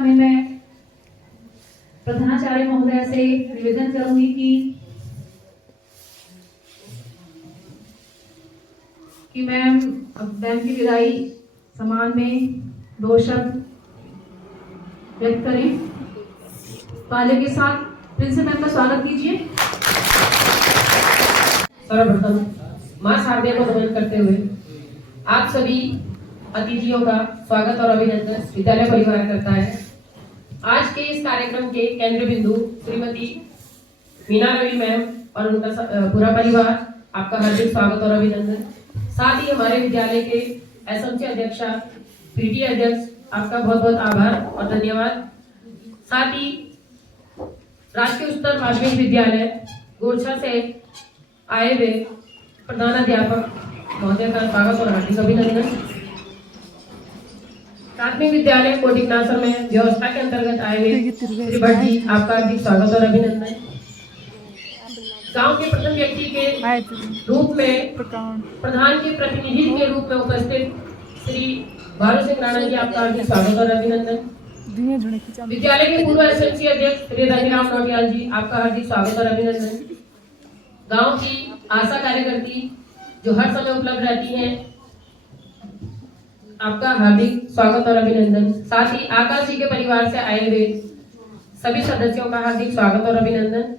में मैं प्रधानाचार्य महोदय से निवेदन करूंगी कि मैम की विदाई सम्मान में 2 शब्द व्यक्त करें। तालियों के साथ प्रिंसिपल मैम का स्वागत कीजिए। सर्वप्रथम मां शारदे को नमन करते हुए आप सभी अतिथियों का स्वागत और अभिनंदन विद्यालय परिवार करता है। आज के इस कार्यक्रम के केंद्र बिंदु श्रीमती मीना रवि मैम और उनका पूरा परिवार, आपका हार्दिक स्वागत और अभिनंदन। साथ ही हमारे विद्यालय के एसएमसी अध्यक्षा, पीटी अध्यक्ष, आपका बहुत बहुत आभार और धन्यवाद। साथ ही राजकीय उच्चतर माध्यमिक विद्यालय गोरछा से आए हुए प्रधानाध्यापक महोदय का स्वागत और हार्दिक अभिनंदन। प्राथमिक विद्यालय कोटिकनासर में व्यवस्था के अंतर्गत आए हुए श्री भट्ट जी, आपका हार्दिक स्वागत और अभिनंदन। गांव के प्रथम व्यक्ति के रूप में, प्रधान के प्रतिनिधि के रूप में उपस्थित श्री भारू सिंह राणा जी, आपका हार्दिक स्वागत और अभिनंदन। विद्यालय के पूर्व एसएमसी अध्यक्ष श्री रंजीराम नौटियाल जी, आपका हार्दिक स्वागत और अभिनंदन। गांव की आशा कार्यकर्ती जो हर समय उपलब्ध रहती हैं, आपका हार्दिक स्वागत और अभिनंदन। साथ ही आकाश जी के परिवार से आए हुए सभी सदस्यों का हार्दिक स्वागत और अभिनंदन।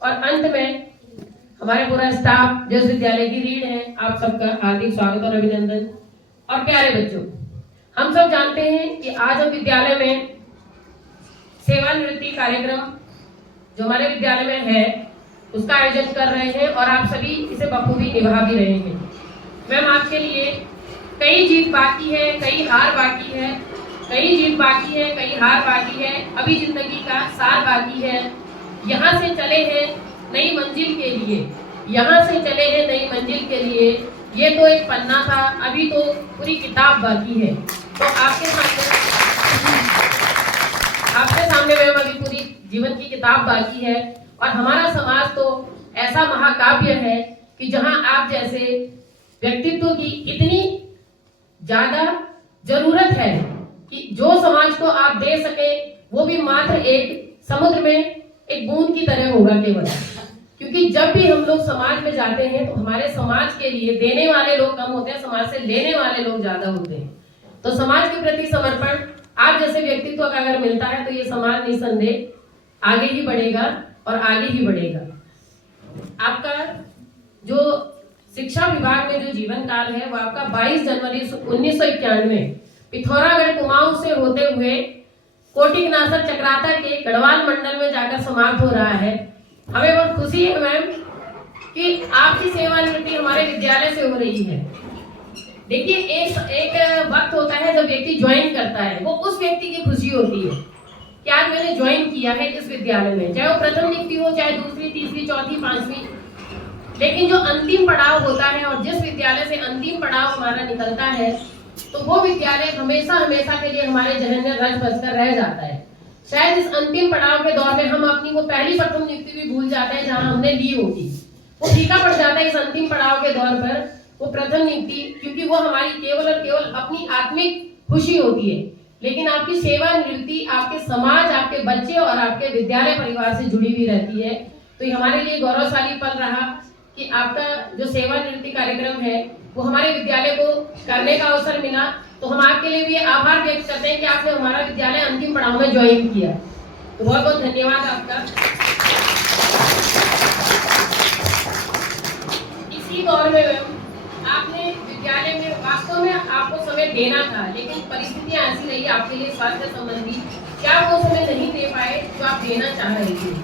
और अंत में हमारे पूरा स्टाफ जो इस विद्यालय की रीढ़ है, आप सबका हार्दिक स्वागत और अभिनंदन। और प्यारे बच्चों, हम सब जानते हैं कि आज हम विद्यालय में सेवानिवृत्ति कार्यक्रम जो हमारे विद्यालय में है उसका आयोजन कर रहे हैं और आप सभी इसे बखूबी निभा भी रहे हैं। मैम, आपके लिए कई जीत बाकी है, कई हार बाकी है, कई जीत बाकी है, कई हार बाकी है, अभी जिंदगी का सार बाकी है। यहाँ से चले हैं नई मंजिल के लिए, यहाँ से चले हैं नई मंजिल के लिए। ये तो एक पन्ना था, अभी तो पूरी किताब बाकी है। तो आपके सामने मैम अभी पूरी जीवन की किताब बाकी है और हमारा समाज तो ऐसा महाकाव्य है कि जहां आप जैसे व्यक्तित्व की इतनी ज्यादा जरूरत है कि जो समाज को आप दे सके वो भी मात्र एक समुद्र में एक बूंद की तरह होगा केवल। क्योंकि जब भी हम लोग समाज में जाते हैं तो हमारे समाज के लिए देने वाले लोग कम होते हैं, समाज से लेने वाले लोग ज्यादा होते हैं। तो समाज के प्रति समर्पण आप जैसे व्यक्तित्व का अगर मिलता है तो ये समाज निसंदेह आगे ही बढ़ेगा और आगे ही बढ़ेगा। आपका जो शिक्षा विभाग में जो जीवन काल है वो आपका 22 जनवरी 1991 पिथौरागढ़ कुमाऊं से होते हुए कोटिकनासर चक्राता के गढ़वाल मंडल में जाकर समाप्त हो रहा है। हमें बहुत खुशी है मैम कि आपकी सेवानिवृत्ति हमारे विद्यालय से हो रही है। देखिए, एक वक्त होता है जब व्यक्ति ज्वाइन करता है, वो उस व्यक्ति की खुशी होती है कि आज मैंने ज्वाइन किया है इस विद्यालय में, चाहे वो प्रथम नियुक्ति हो, चाहे दूसरी, तीसरी, चौथी, पांचवी। लेकिन जो अंतिम पड़ाव होता है और जिस विद्यालय से अंतिम पड़ाव हमारा निकलता है तो वो विद्यालय हमेशा हमेशा के लिए हमारे जहन में रच बस कर रह जाता है। शायद इस अंतिम पड़ाव के दौर में हम अपनी वो पहली प्रथम नियुक्ति भी भूल जाते हैं जहां हमने ली होगी। वो फीका पड़ जाता है इस अंतिम पड़ाव के दौर पर वो प्रथम नियुक्ति, क्योंकि वो हमारी केवल और केवल अपनी आत्मिक खुशी होती है। लेकिन आपकी सेवानिवृत्ति आपके समाज, आपके बच्चे और आपके विद्यालय परिवार से जुड़ी हुई रहती है। तो ये हमारे लिए गौरवशाली पल रहा कि आपका जो सेवानिवृत्ति कार्यक्रम है वो हमारे विद्यालय को करने का अवसर मिला। तो हम आपके लिए भी आभार व्यक्त करते हैं कि आपने हमारा विद्यालय अंतिम पड़ाव में ज्वाइन किया। तो बहुत बहुत धन्यवाद आपका। इसी दौर में आपने विद्यालय में वास्तव में आपको समय देना था, लेकिन परिस्थितियां ऐसी रही आपके लिए स्वास्थ्य संबंधी, क्या वो समय नहीं दे पाए जो आप देना चाह रहे थे।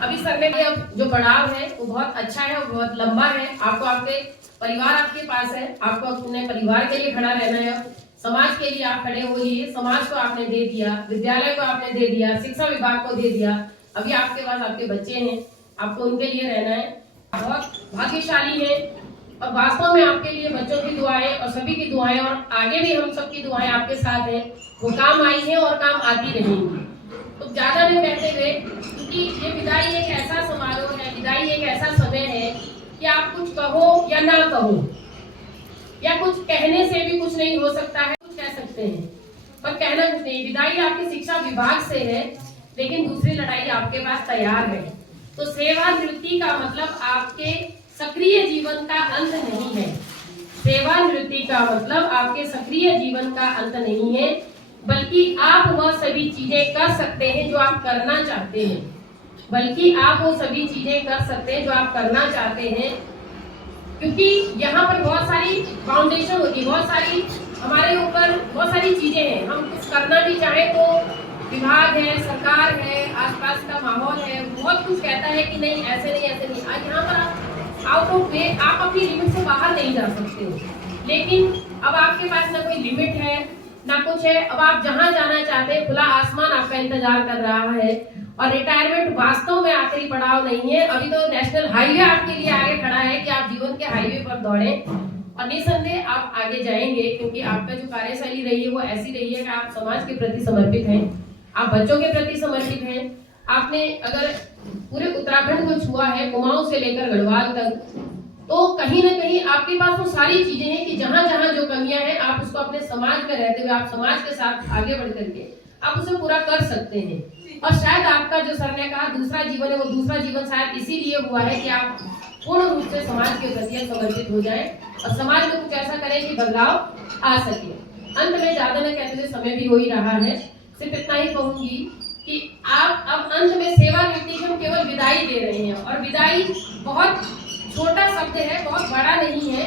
अभी सरने के अब जो पड़ाव है वो बहुत अच्छा है और बहुत लंबा है। आपको आपके परिवार आपके पास है, आपको अपने परिवार के लिए खड़ा रहना है, समाज के लिए आप खड़े होइए। समाज को आपने दे दिया, विद्यालय को आपने दे दिया, शिक्षा विभाग को दे दिया, अभी आपके पास आपके बच्चे हैं, आपको उनके लिए रहना है। बहुत भाग्यशाली है और वास्तव में आपके लिए बच्चों की दुआएं और सभी की दुआएं और आगे भी हम सबकी दुआएं आपके साथ हैं, वो काम आई है और काम आती रहेंगी। तो ज्यादा नहीं कहते हुए, क्योंकि ये विदाई एक ऐसा समारोह है, विदाई एक ऐसा समय है कि आप कुछ कहो या ना कहो, या कुछ कहने से भी कुछ नहीं हो सकता है, कुछ कह सकते हैं। पर कहना कुछ नहीं, विदाई आपकी शिक्षा विभाग से है, लेकिन दूसरी लड़ाई आपके पास तैयार है। तो सेवानिवृत्ति का मतलब आपके सक्रिय जीवन का अंत नहीं है। सेवानिवृत्ति का मतलब आपके सक्रिय जीवन का अंत नहीं है, बल्कि आप वह सभी चीजें कर सकते हैं जो आप करना चाहते हैं। बल्कि आप वो सभी चीजें कर सकते हैं जो आप करना चाहते हैं, क्योंकि यहाँ पर बहुत सारी फाउंडेशन होती है, बहुत सारी हमारे ऊपर बहुत सारी चीजें हैं। हम कुछ करना भी चाहें तो विभाग है, सरकार है, आसपास का माहौल है, बहुत कुछ कहता है कि नहीं ऐसे नहीं ऐसे नहीं। आज यहाँ पर आप आउट ऑफ वे, आप अपनी लिमिट से बाहर नहीं जा सकते हो। लेकिन अब आपके पास ना कोई लिमिट है ना कुछ है। अब आप जहाँ जाना चाहते हैं, खुला आसमान आपका इंतजार कर रहा है। और रिटायरमेंट वास्तव में आखिरी पड़ाव नहीं है। अभी तो नेशनल हाईवे आपके लिए आगे खड़ा है कि आप जीवन के हाईवे पर दौड़ें, और निसंदेह आप आगे जाएंगे, क्योंकि आपका जो कार्यशैली रही है वो ऐसी रही है कि आप समाज के प्रति समर्पित हैं, आप बच्चों के प्रति समर्पित हैं। आपने अगर पूरे उत्तराखंड को छुआ है, कुमाऊं से लेकर गढ़वाल तक, तो कहीं ना कहीं आपके पास वो सारी चीजें हैं कि जहां जहां जो कमियां हैं, आप उसको अपने समाज में रहते हुए, आप समाज के साथ आगे बढ़ करके आप उसे पूरा कर सकते हैं। और शायद आपका जो सर ने कहा दूसरा जीवन है, वो दूसरा जीवन शायद इसीलिए हुआ है कि आप पूर्ण रूप से समाज के प्रति समर्पित हो जाएं और समाज में कुछ ऐसा करें कि बदलाव आ सके। अंत में ज्यादा न कहते हुए, समय भी हो ही रहा है, सिर्फ इतना ही कहूंगी कि आप अब अंत में सेवानिवृत्ति की हम केवल विदाई दे रहे हैं। और विदाई बहुत छोटा शब्द है, बहुत बड़ा नहीं है,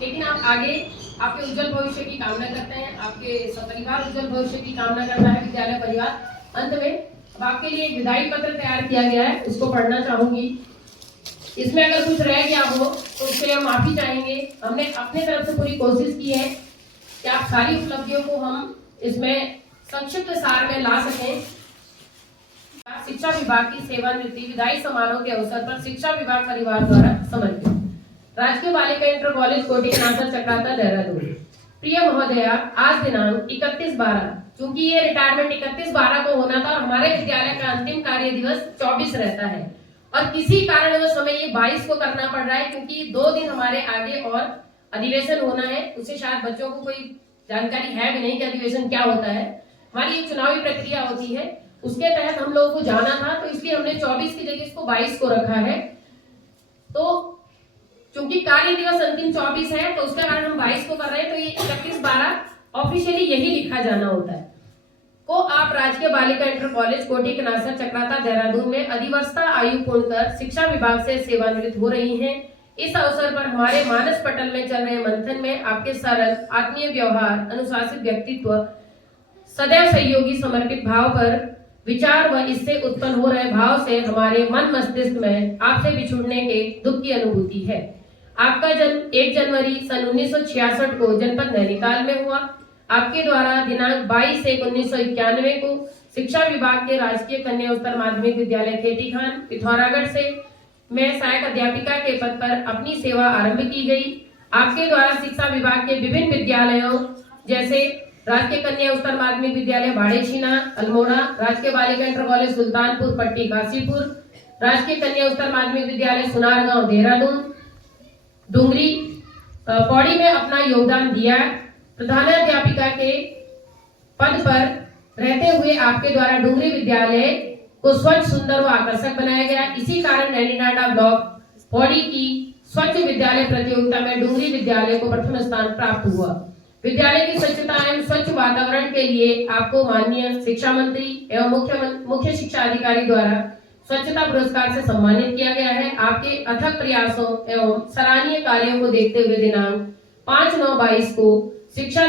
लेकिन आप आगे आपके उज्जवल भविष्य की कामना करते हैं, आपके सपरिवार उज्जवल भविष्य की कामना करता है विद्यालय परिवार। अंत में अब आपके लिए एक विदाई पत्र तैयार किया गया है, उसको पढ़ना चाहूंगी। इसमें अगर कुछ रह गया हो तो उससे हम माफी चाहेंगे। हमने अपने तरफ से पूरी कोशिश की है कि आप सारी उपलब्धियों को हम इसमें संक्षिप्त सार में ला सकें। शिक्षा विभाग की सेवानिवृत्ति विदाई समारोह के अवसर पर शिक्षा विभाग परिवार द्वारा समर्पित राजकीय बालिका इंटर कॉलेज कोटी नासर चक्राता देहरादून। प्रिय महोदया, आज दिनांक 31/12, चूंकि ये रिटायरमेंट 31/12 को होना था और हमारे विद्यालय का अंतिम कार्य दिवस 24 रहता है, और किसी कारणवश हमें ये 22 को करना पड़ रहा है, क्योंकि 2 दिन हमारे आगे और अधिवेशन होना है। उससे शायद बच्चों को कोई जानकारी है भी नहीं कि अधिवेशन क्या होता है। हमारी एक चुनावी प्रक्रिया होती है, उसके तहत हम लोगों को जाना था, तो इसलिए हमने 24 की जगह इसको 22 को रखा है। तो चूंकि कार्य दिवस अंतिम 24 है, तो उसके कारण हम 22 को कर रहे हैं। तो ये 31/12 ऑफिशियली यही लिखा जाना होता है। को आप राजकीय बालिका इंटर कॉलेज कोटी कनासर चक्राता देहरादून में अधिवस्था आयु पूर्ण कर शिक्षा विभाग से सेवानिवृत्त हो रही हैं। इस अवसर पर हमारे मानस पटल में चल रहे मंथन में आपके सरल आत्मीय व्यवहार, अनुशासित व्यक्तित्व, सदैव सहयोगी समर्पित भाव पर विचार व इससे उत्पन्न हो रहे भाव से हमारे मन मस्तिष्क में आपसे बिछुड़ने के दुख की अनुभूति है। आपका जन्म 1 जनवरी सन 1966 को जनपद नैनीताल में हुआ। आपके द्वारा दिनांक 22/1/1991 को शिक्षा विभाग के राजकीय कन्या उच्चतर माध्यमिक विद्यालय खेतीखान पिथौरागढ़ से मैं सहायक अध्यापिका के पद पर अपनी सेवा आरंभ की गई। आपके द्वारा शिक्षा विभाग के विभिन्न विद्यालयों जैसे राजकीय कन्या उच्चतर माध्यमिक विद्यालय बाड़ेछीना अल्मोड़ा, राजकीय बालिका इंटर कॉलेज सुल्तानपुर पट्टी काशीपुर, राजकीय कन्या उच्चतर माध्यमिक विद्यालय सुनारगांव देहरादून, डुंगरी पौड़ी में अपना योगदान दिया। प्रधानाध्यापिका के पद पर रहते हुए आपके द्वारा डुंगरी विद्यालय को स्वच्छ, सुंदर व आकर्षक बनाया गया। इसी कारण नैनीनाडा ब्लॉक पौड़ी की स्वच्छ विद्यालय प्रतियोगिता में डुंगरी विद्यालय को प्रथम स्थान प्राप्त हुआ। विद्यालय की स्वच्छता एवं स्वच्छ वातावरण के लिए आपको माननीय शिक्षा मंत्री एवं मुख्य शिक्षा अधिकारी द्वारा स्वच्छता पुरस्कार से सम्मानित किया गया है। आपके अथक प्रयासों एवं सराहनीय कार्यों को देखते हुए दिनांक 5/9/22 को शिक्षा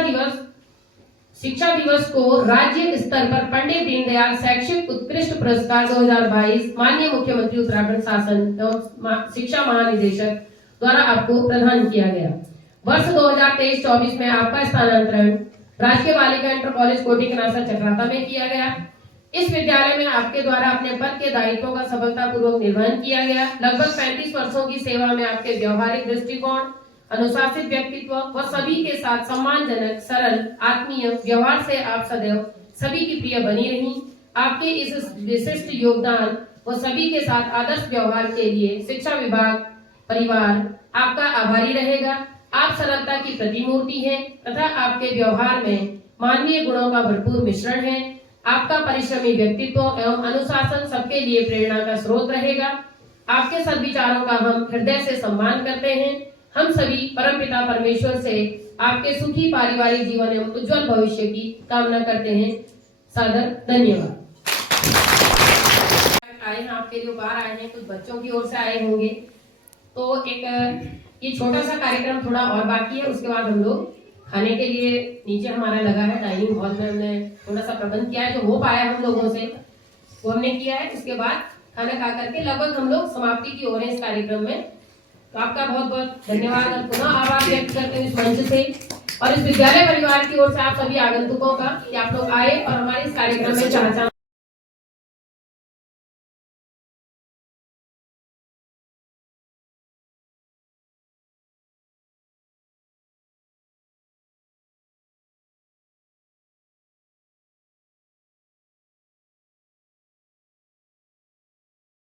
दिवस को राज्य स्तर पर पंडित दीनदयाल शैक्षिक उत्कृष्ट पुरस्कार 2022 माननीय मुख्यमंत्री उत्तराखंड शासन एवं शिक्षा महानिदेशक द्वारा आपको प्रदान किया गया। वर्ष 2023-24 में आपका स्थानांतरण राजकीय बालिका इंटर कॉलेज कोटी कनासर चक्राता में किया गया। इस विद्यालय में आपके द्वारा अपने पद के दायित्वों का सफलतापूर्वक निर्वहन किया गया। लगभग 35 वर्षों की सेवा में आपके व्यवहारिक दृष्टिकोण, अनुशासित व्यक्तित्व व सभी के साथ सम्मानजनक, सरल, आत्मीय व्यवहार से आप सदैव सभी की प्रिय बनी रही। आपके इस विशिष्ट योगदान व सभी के साथ आदर्श व्यवहार के लिए शिक्षा विभाग परिवार आपका आभारी रहेगा। आप सरलता की प्रतिमूर्ति हैं तथा आपके व्यवहार में मानवीय गुणों का भरपूर मिश्रण है। आपका परिश्रमी व्यक्तित्व एवं अनुशासन सबके लिए प्रेरणा का स्रोत रहेगा। आपके सद्विचारों का हम हृदय से सम्मान करते हैं। हम सभी परमपिता परमेश्वर से आपके सुखी पारिवारिक जीवन एवं उज्जवल भविष्य की कामना करते हैं। सादर धन्यवाद। आए हैं आपके लिए उपहार आए हैं, कुछ बच्चों की ओर से आए होंगे। तो एक ये छोटा सा कार्यक्रम थोड़ा और बाकी है, उसके बाद हम लोग खाने के लिए नीचे हमारा लगा है डाइनिंग हॉल में, हमने थोड़ा सा प्रबंध किया है, जो हो पाया हम लोगों से वो हमने किया है। उसके बाद खाना खा करके लगभग हम लोग समाप्ति की ओर है इस कार्यक्रम में। तो आपका बहुत बहुत धन्यवाद और पुनः आभार व्यक्त करते हैं इस मंच से और इस विद्यालय परिवार की ओर से आप सभी आगंतुकों का कि आप लोग आए और हमारे इस कार्यक्रम में चाचा